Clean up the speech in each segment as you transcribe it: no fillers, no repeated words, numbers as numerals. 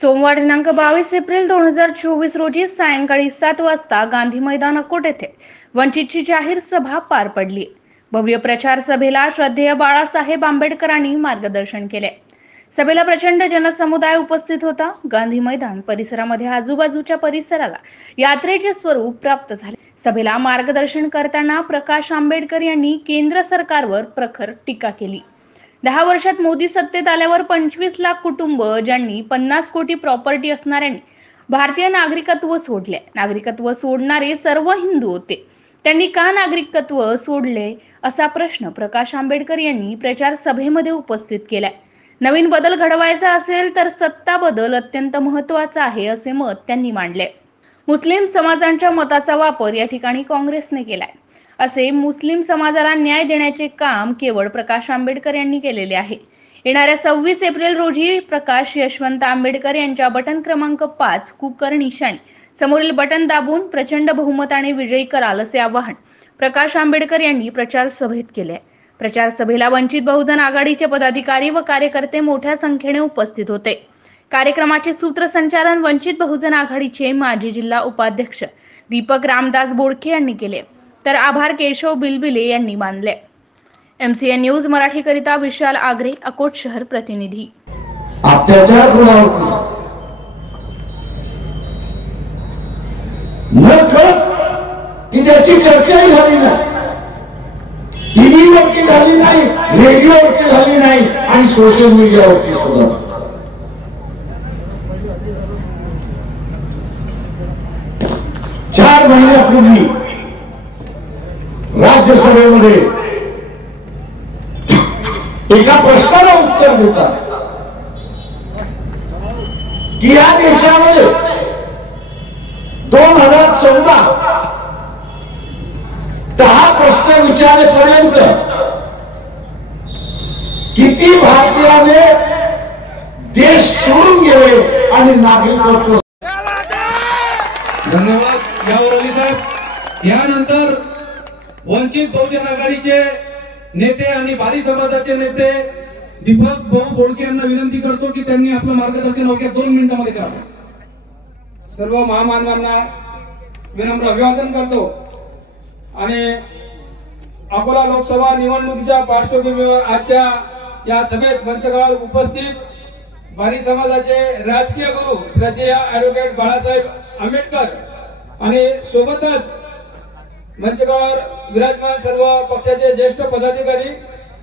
सोमवार दिनांक 22 एप्रिल 2024 रोजी सायंकाळी 7 वाजता गांधी मैदान अकोट येथे वंचितची जाहीर सभा पार पडली। भव्य प्रचार सभेला श्रद्धेय बाळासाहेब आंबेडकरांनी मार्गदर्शन केले। सभेला प्रचंड जनसमुदाय उपस्थित होता। गांधी मैदान परिसरामध्ये आजूबाजूच्या परिसराला यात्रेचे स्वरूप प्राप्त झाले। सभेला मार्गदर्शन करताना प्रकाश आंबेडकर यांनी केंद्र सरकारवर प्रखर टीका केली। 10 वर्षात मोदी सत्तेत आल्यावर 25 लाख कुटुंब ज्यांनी 50 कोटी प्रॉपर्टी असणाऱ्यांनी भारतीय नागरिकत्व सोडले। नागरिकत्व सोडणारे सर्व हिंदू होते, त्यांनी का नागरिकत्व सोडले असा प्रश्न प्रकाश आंबेडकर यांनी प्रचार सभेमध्ये उपस्थित केलाय। नवीन बदल घडवायचा असेल तर सत्ता बदल अत्यंत महत्त्वाचा आहे असे मत त्यांनी मांडले। मुस्लिम समाजांच्या मताचा वापर या ठिकाणी काँग्रेसने केलाय। असे मुस्लिम समाजाला न्याय देण्याचे काम केवळ प्रकाश आंबेडकर यांनी केलेले आहे। येणाऱ्या 26 एप्रिल रोजी प्रकाश यशवंत आंबेडकर यांच्या बटन क्रमांक 5 कुकर निशाणी समोरील बटन दाबून प्रचंड बहुमताने विजयी कराल असे आवाहन प्रकाश आंबेडकर यांनी प्रचार सभेत केले। प्रचार सभेला वंचित बहुजन आघाडीचे पदाधिकारी व कार्यकर्ते मोठ्या संख्येने उपस्थित होते। कार्यक्रमाचे सूत्रसंचालन वंचित बहुजन आघाडीचे माजी जिल्हा उपाध्यक्ष दीपक रामदास बोडके यांनी केले, तर आभार केशव बिलबिले यांनी मानले। MCN न्यूज मराठी करिता विशाल आगरे, अकोट शहर प्रतिनिधी। अत्याचार गुन्ह्यावरती न कळत की त्याची चर्चाही झाली नाही, टीव्हीवरती झाली नाही, रेडिओवरती झाली नाही आणि सोशल मीडियावरती सुद्धा। 4 महिन्यापूर्वी राज्यसभेमध्ये एका प्रश्नाला उत्तर देतात की या देशामध्ये 2014 10 प्रश्न विचारेपर्यंत किती भारतीयाने देश सोडून गेले आणि नागरिकत्व। धन्यवाद यावर अली साहेब। यानंतर वंचित बहुजन आघाडीचे नेते आणि बारी समाजाचे नेते दीपक भाऊ बोडके यांना विनंती करतो की त्यांनी आपलं मार्गदर्शन अवघ्या 2 मिनिटांमध्ये करावं। सर्व महामानवांना विनम्र अभिवादन करतो आणि अकोला लोकसभा निवडणुकीच्या पार्श्वभूमीवर आजच्या या सभेत मंचकावर उपस्थित बारी समाजाचे राजकीय गुरु श्रद्धेय ॲडव्होकेट बाळासाहेब आंबेडकर आणि सोबतच मंचकावर विराजमान सर्व पक्षाचे ज्येष्ठ पदाधिकारी,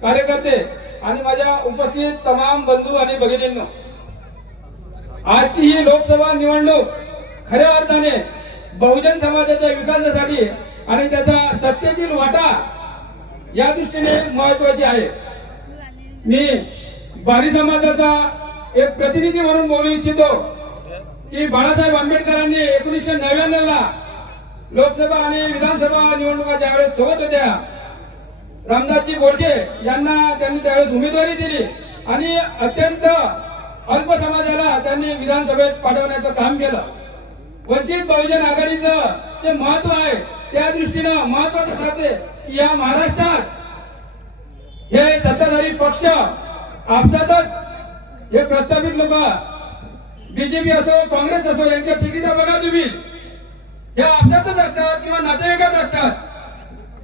कार्यकर्ते आणि माझ्या उपस्थित तमाम बंधू आणि भगिनींनो, आजची ही लोकसभा निवडणूक खऱ्या अर्थाने बहुजन समाजाच्या विकासासाठी आणि त्याचा सत्तेतील वाटा या दृष्टीने महत्वाची आहे। मी बारी समाजाचा एक प्रतिनिधी म्हणून बोलू इच्छितो की बाळासाहेब आंबेडकरांनी 1999 ला लोकसभा आणि विधानसभा निवडणुका ज्यावेळेस सोबत होत्या, रामदासजी बोडके यांना त्यांनी त्यावेळेस उमेदवारी दिली आणि अत्यंत अल्प समाजाला त्यांनी विधानसभेत पाठवण्याचं काम केलं। वंचित बहुजन आघाडीचं जे महत्व आहे त्या दृष्टीनं महत्वाचं ठरते की या महाराष्ट्रात हे सत्ताधारी पक्ष आपसातच हे प्रस्थापित लोक बीजेपी असो काँग्रेस असो यांच्या तिकिटा बघा तुम्ही, हे आपसातच असतात किंवा नातेवाईकात असतात।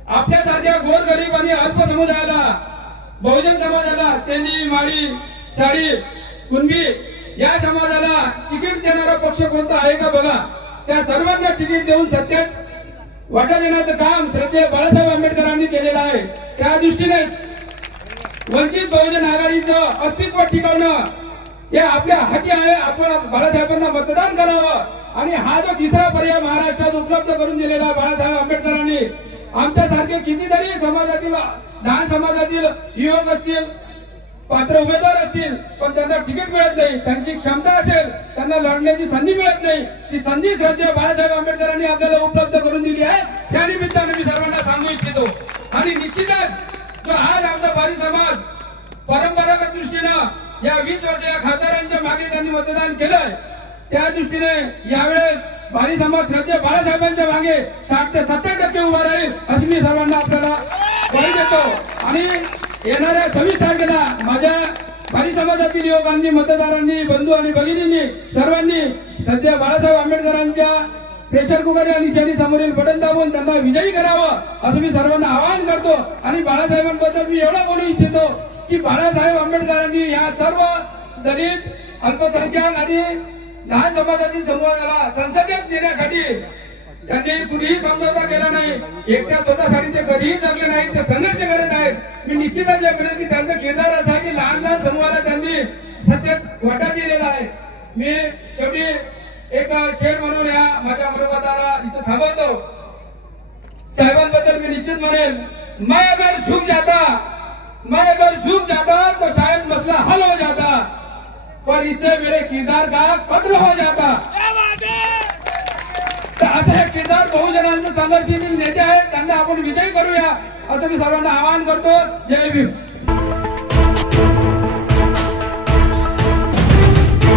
आपल्यासारख्या गोरगरीब आणि अल्प समुदायाला, बहुजन समाजाला, तेली माळी साडी कुणबी या समाजाला तिकीट देणारा पक्ष कोणता आहे का बघा। त्या सर्वांना तिकीट देऊन सत्तेत वाटा देण्याचं काम श्रद्धेय बाळासाहेब आंबेडकरांनी केलेलं आहे। त्या दृष्टीनेच वंचित बहुजन आघाडीचं अस्तित्व टिकवणं हे आपल्या हाती आहे। आपण बाळासाहेबांना मतदान करावं आणि हा जो तिसरा पर्याय महाराष्ट्रात उपलब्ध करून दिलेला बाळासाहेब आंबेडकरांनी आमच्यासारखे कितीतरी समाजातील, लहान समाजातील युवक असतील, पात्र उमेदवार असतील, पण त्यांना तिकीट मिळत नाही, त्यांची क्षमता असेल, त्यांना लढण्याची संधी मिळत नाही, ती संधी श्रद्धेय बाळासाहेब आंबेडकरांनी आपल्याला उपलब्ध करून दिली आहे। त्या निमित्ताने मी सर्वांना सांगू इच्छितो आणि निश्चितच जो आज आमचा बारी समाज परंपरागत दृष्टीनं या 20 वर्ष या खासदारांच्या मागे त्यांनी मतदान केलंय, त्या दृष्टीने यावेळेस बारी समाज श्रद्धेय बाळासाहेबांच्या मागे 60 ते 70% उभा राहील अशी मी सर्वांना आपल्याला ग्वाही देतो। आणि येणाऱ्या 26 तारखेला माझ्या माली समाजातील युवकांनी, मतदारांनी, बंधू आणि भगिनींनी सर्वांनी सध्या बाळासाहेब आंबेडकरांच्या प्रेशर कुकर या निशाणी समोरील बटन दाबून त्यांना विजयी करावं असं मी सर्वांना आवाहन करतो. आणि बाळासाहेबांबद्दल मी एवढं बोलू इच्छितो की बाळासाहेब आंबेडकरांनी या सर्व दलित, अल्पसंख्याक आणि लहान समाजातील समूहाला संसदेत नेण्यासाठी त्यांनी कुठेही समझोता केला नाही. एकट्या स्वतःसाठी ते कधीही जगले नाहीत, ते संघर्ष करत आहेत. मी निश्चितच म्हणेन की त्यांचा किरदार असा आहे की लहान लहान समूहाला त्यांनी सत्तेत वाटा दिलेला आहे. मी शेवटी एक शेर म्हणून या माझ्या मनोगताला इथं थांबवतो. साहेबांबद्दल मी निश्चित म्हणेन, मैं अगर झुक जाता तो शायद मसला हल हो जाता, पर इससे मेरे किरदार का कत्ल हो जाता. असं हे किरदार बहुजनांचे संघर्षशील नेते आहेत, त्यांना आपण विजयी करूया असं मी सर्वांना आवाहन करतो. जय भीम.